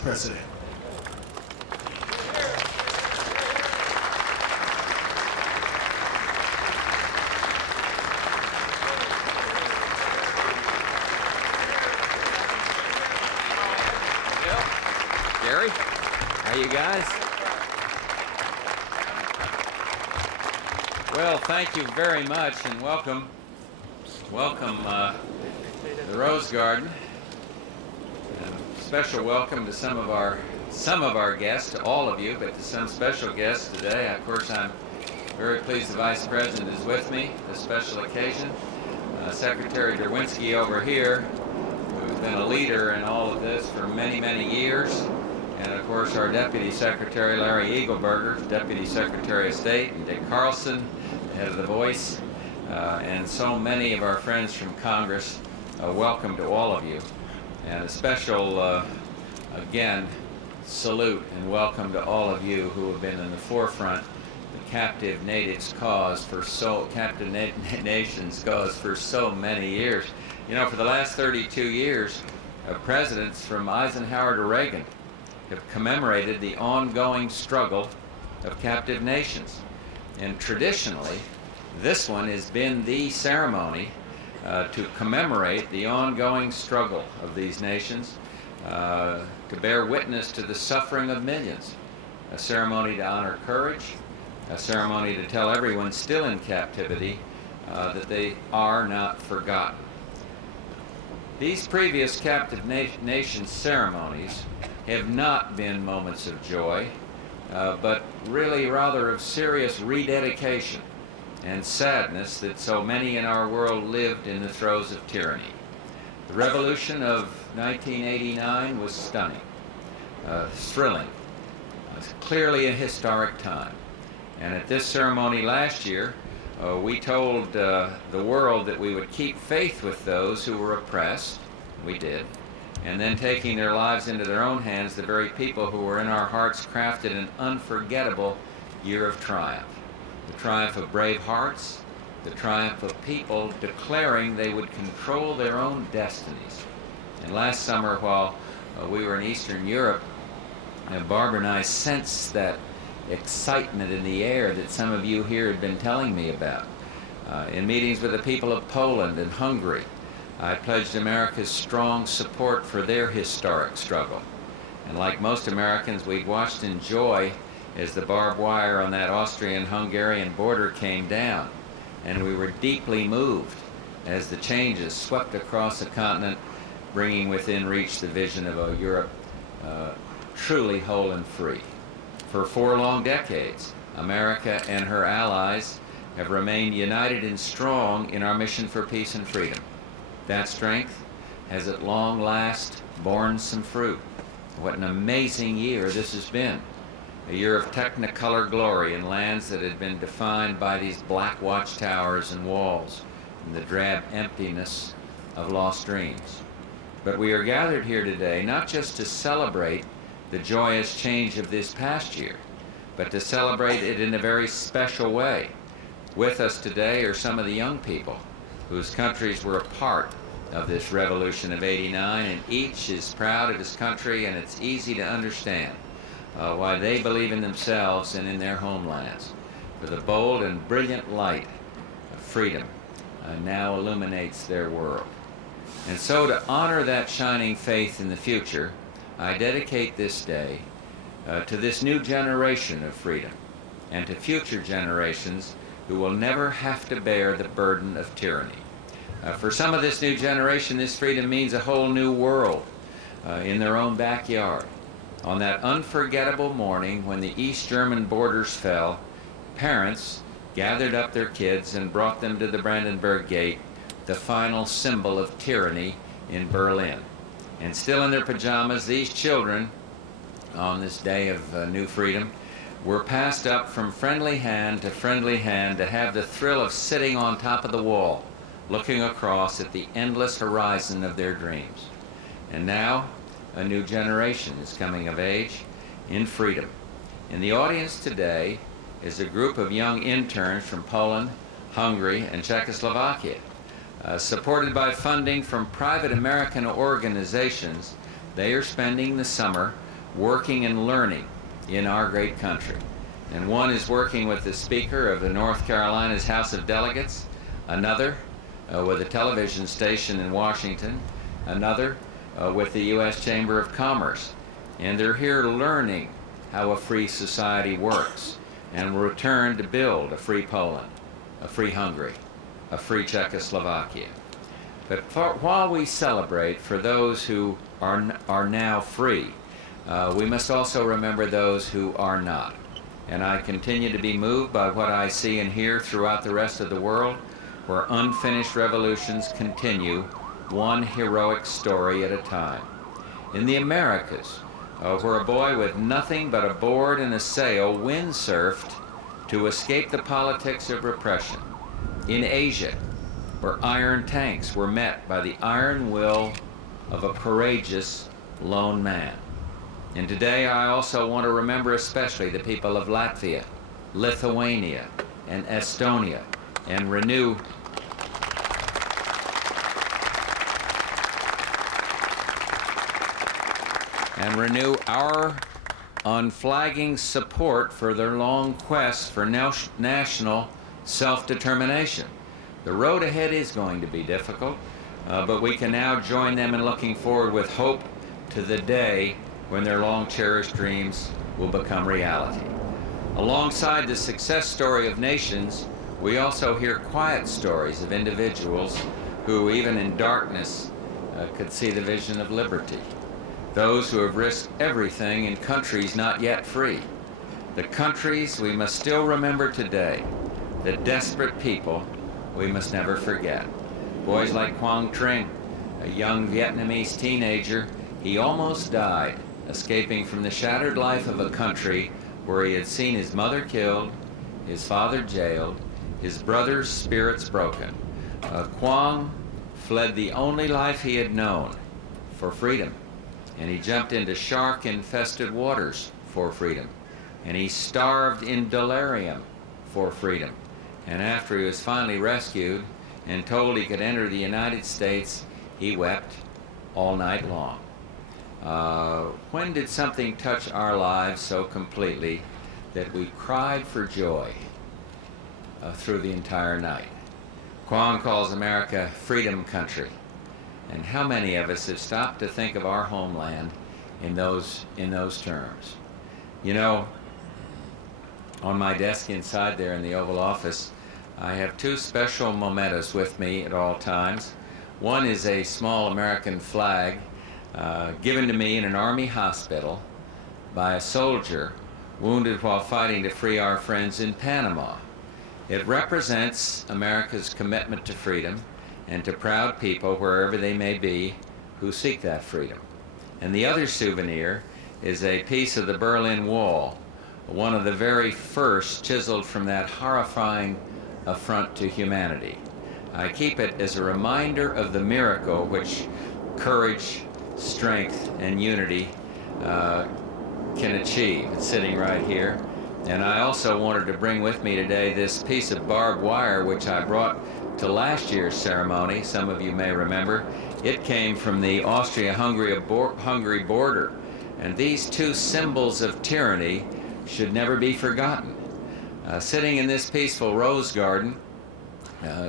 Vice President. Gary, how you guys? Well, thank you very much and welcome the Rose Garden. Special welcome to some of our guests, to all of you, but to some special guests today. Of course, I'm very pleased the Vice President is with me, a special occasion. Secretary Derwinski over here, who's been a leader in all of this for many, many years. And of course, our Deputy Secretary, Larry Eagleberger, Deputy Secretary of State, and Dick Carlson, head of The Voice, and so many of our friends from Congress. Welcome to all of you. And a special, again, salute and welcome to all of you who have been in the forefront, the captive nations cause for so many years. You know, for the last 32 years, presidents from Eisenhower to Reagan have commemorated the ongoing struggle of captive nations. And traditionally, this one has been the ceremony to commemorate the ongoing struggle of these nations, to bear witness to the suffering of millions, a ceremony to honor courage, a ceremony to tell everyone still in captivity that they are not forgotten. These previous captive nation ceremonies have not been moments of joy, but really rather of serious rededication and sadness that so many in our world lived in the throes of tyranny. The revolution of 1989 was stunning, thrilling, clearly a historic time. And at this ceremony last year, we told the world that we would keep faith with those who were oppressed. We did. And then taking their lives into their own hands, the very people who were in our hearts crafted an unforgettable year of triumph. The triumph of brave hearts, the triumph of people declaring they would control their own destinies. And last summer, while we were in Eastern Europe, Barbara and I sensed that excitement in the air that some of you here had been telling me about. In meetings with the people of Poland and Hungary, I pledged America's strong support for their historic struggle. And like most Americans, we'd watched in joy as the barbed wire on that Austrian-Hungarian border came down. And we were deeply moved as the changes swept across the continent, bringing within reach the vision of a Europe truly whole and free. For 4 long decades, America and her allies have remained united and strong in our mission for peace and freedom. That strength has at long last borne some fruit. What an amazing year this has been. A year of technicolor glory in lands that had been defined by these black watchtowers and walls and the drab emptiness of lost dreams. But we are gathered here today not just to celebrate the joyous change of this past year, but to celebrate it in a very special way. With us today are some of the young people whose countries were a part of this revolution of '89, and each is proud of his country, and it's easy to understand why they believe in themselves and in their homelands. For the bold and brilliant light of freedom now illuminates their world. And so to honor that shining faith in the future, I dedicate this day to this new generation of freedom and to future generations who will never have to bear the burden of tyranny. For some of this new generation, this freedom means a whole new world in their own backyard. On that unforgettable morning when the East German borders fell, parents gathered up their kids and brought them to the Brandenburg Gate, the final symbol of tyranny in Berlin. And still in their pajamas, these children, on this day of new freedom, were passed up from friendly hand to have the thrill of sitting on top of the wall, looking across at the endless horizon of their dreams. And now, a new generation is coming of age in freedom. In the audience today is a group of young interns from Poland, Hungary, and Czechoslovakia. Supported by funding from private American organizations, they are spending the summer working and learning in our great country. And one is working with the Speaker of the North Carolina's House of Delegates, another with a television station in Washington, another with the U.S. Chamber of Commerce. And they're here learning how a free society works and will return to build a free Poland, a free Hungary, a free Czechoslovakia. But while we celebrate for those who are now free, we must also remember those who are not. And I continue to be moved by what I see and hear throughout the rest of the world, where unfinished revolutions continue, one heroic story at a time. In the Americas, where a boy with nothing but a board and a sail windsurfed to escape the politics of repression. In Asia, where iron tanks were met by the iron will of a courageous lone man. And today I also want to remember especially the people of Latvia, Lithuania, and Estonia, and renew our unflagging support for their long quest for national self-determination. The road ahead is going to be difficult, but we can now join them in looking forward with hope to the day when their long-cherished dreams will become reality. Alongside the success story of nations, we also hear quiet stories of individuals who, even in darkness, could see the vision of liberty. Those who have risked everything in countries not yet free. The countries we must still remember today. The desperate people we must never forget. Boys like Quang Trinh, a young Vietnamese teenager, he almost died, escaping from the shattered life of a country where he had seen his mother killed, his father jailed, his brother's spirits broken. Quang fled the only life he had known for freedom. And he jumped into shark-infested waters for freedom. And he starved in delirium for freedom. And after he was finally rescued and told he could enter the United States, he wept all night long. When did something touch our lives so completely that we cried for joy through the entire night? Quang calls America freedom country. And how many of us have stopped to think of our homeland in those terms? You know, on my desk inside there in the Oval Office, I have two special mementos with me at all times. One is a small American flag given to me in an Army hospital by a soldier wounded while fighting to free our friends in Panama. It represents America's commitment to freedom and to proud people wherever they may be who seek that freedom. And the other souvenir is a piece of the Berlin Wall, one of the very first chiseled from that horrifying affront to humanity. I keep it as a reminder of the miracle which courage, strength, and unity can achieve. It's sitting right here. And I also wanted to bring with me today this piece of barbed wire which I brought to last year's ceremony. Some of you may remember. It came from the Austria-Hungary border. And these two symbols of tyranny should never be forgotten. Sitting in this peaceful rose garden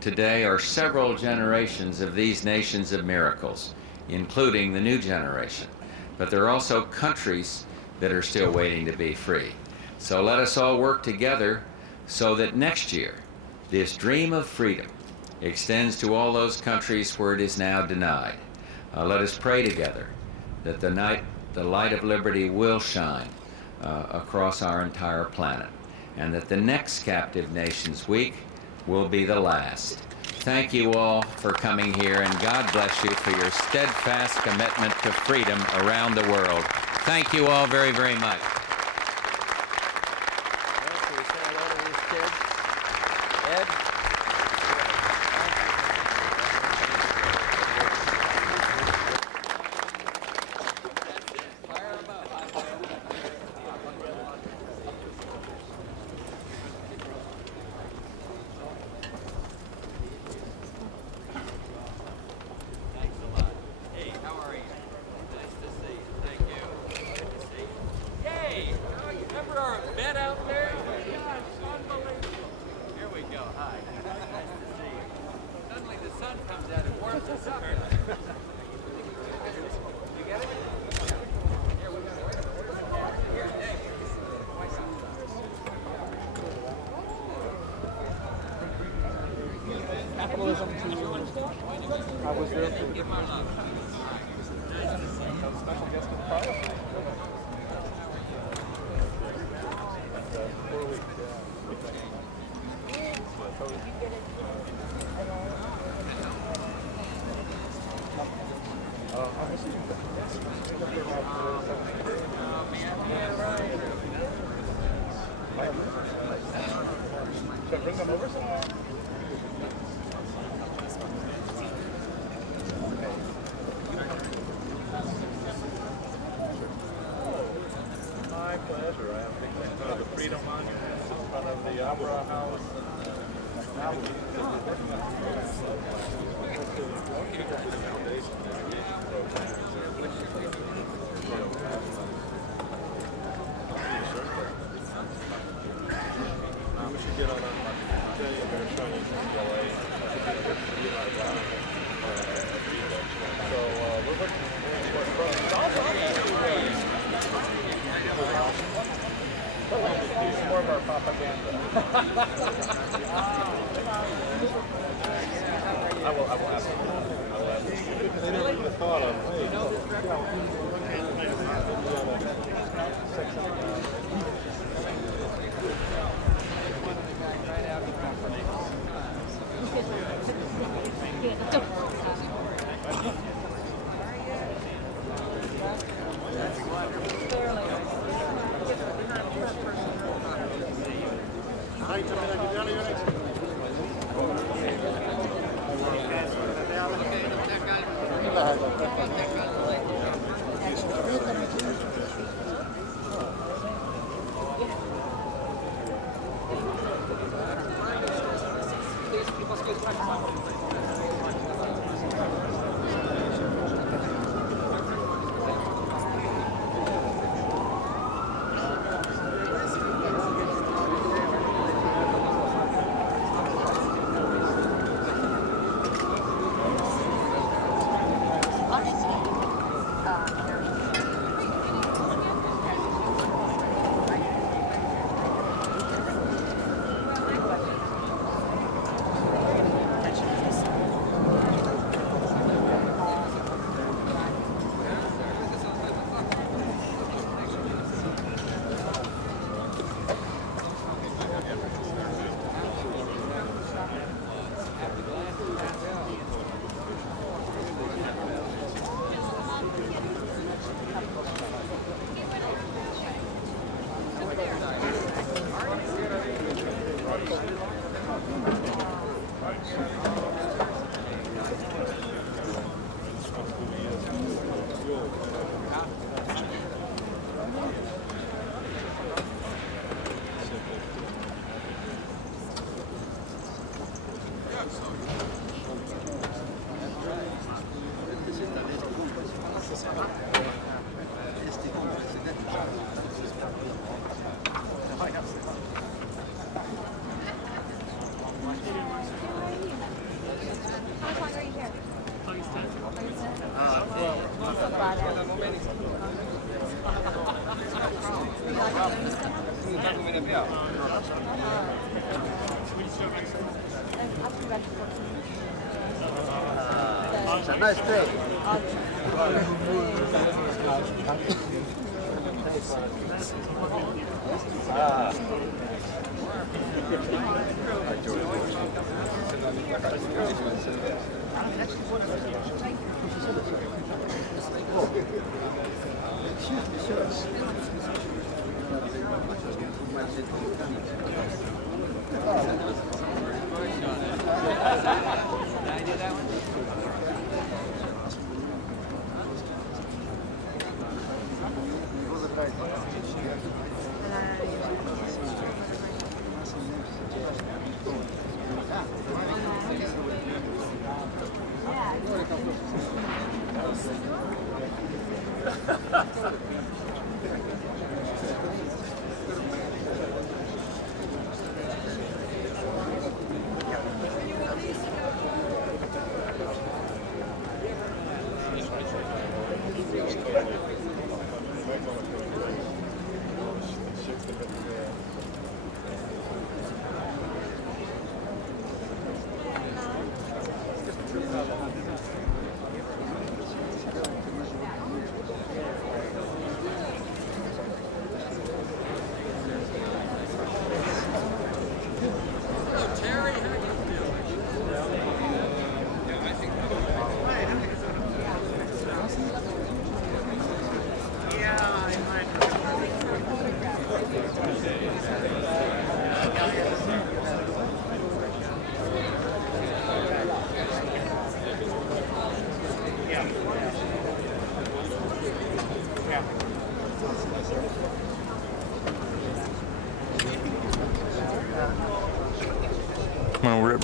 today are several generations of these nations of miracles, including the new generation. But there are also countries that are still waiting to be free. So let us all work together so that next year, this dream of freedom extends to all those countries where it is now denied. Let us pray together that the light of liberty will shine across our entire planet, and that the next Captive Nations Week will be the last. Thank you all for coming here, and God bless you for your steadfast commitment to freedom around the world. Thank you all very, very much. Capitalism to I was there for special guest of the parliament. 4 weeks, Should I bring them over somewhere? My pleasure. I have big fan of the Freedom Monument in front of the Opera House. We should get on a so we're looking more of our propaganda. I will ask them. They never would have thought of, hey, Nice day.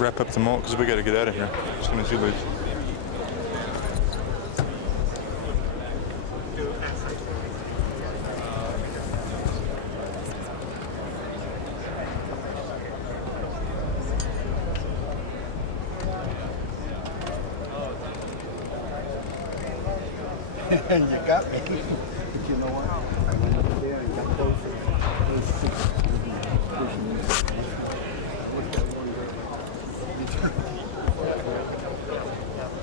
wrap up the malt because we got to get out of here. Just give me 2 minutes. You got me. But you know what? I went over there and got those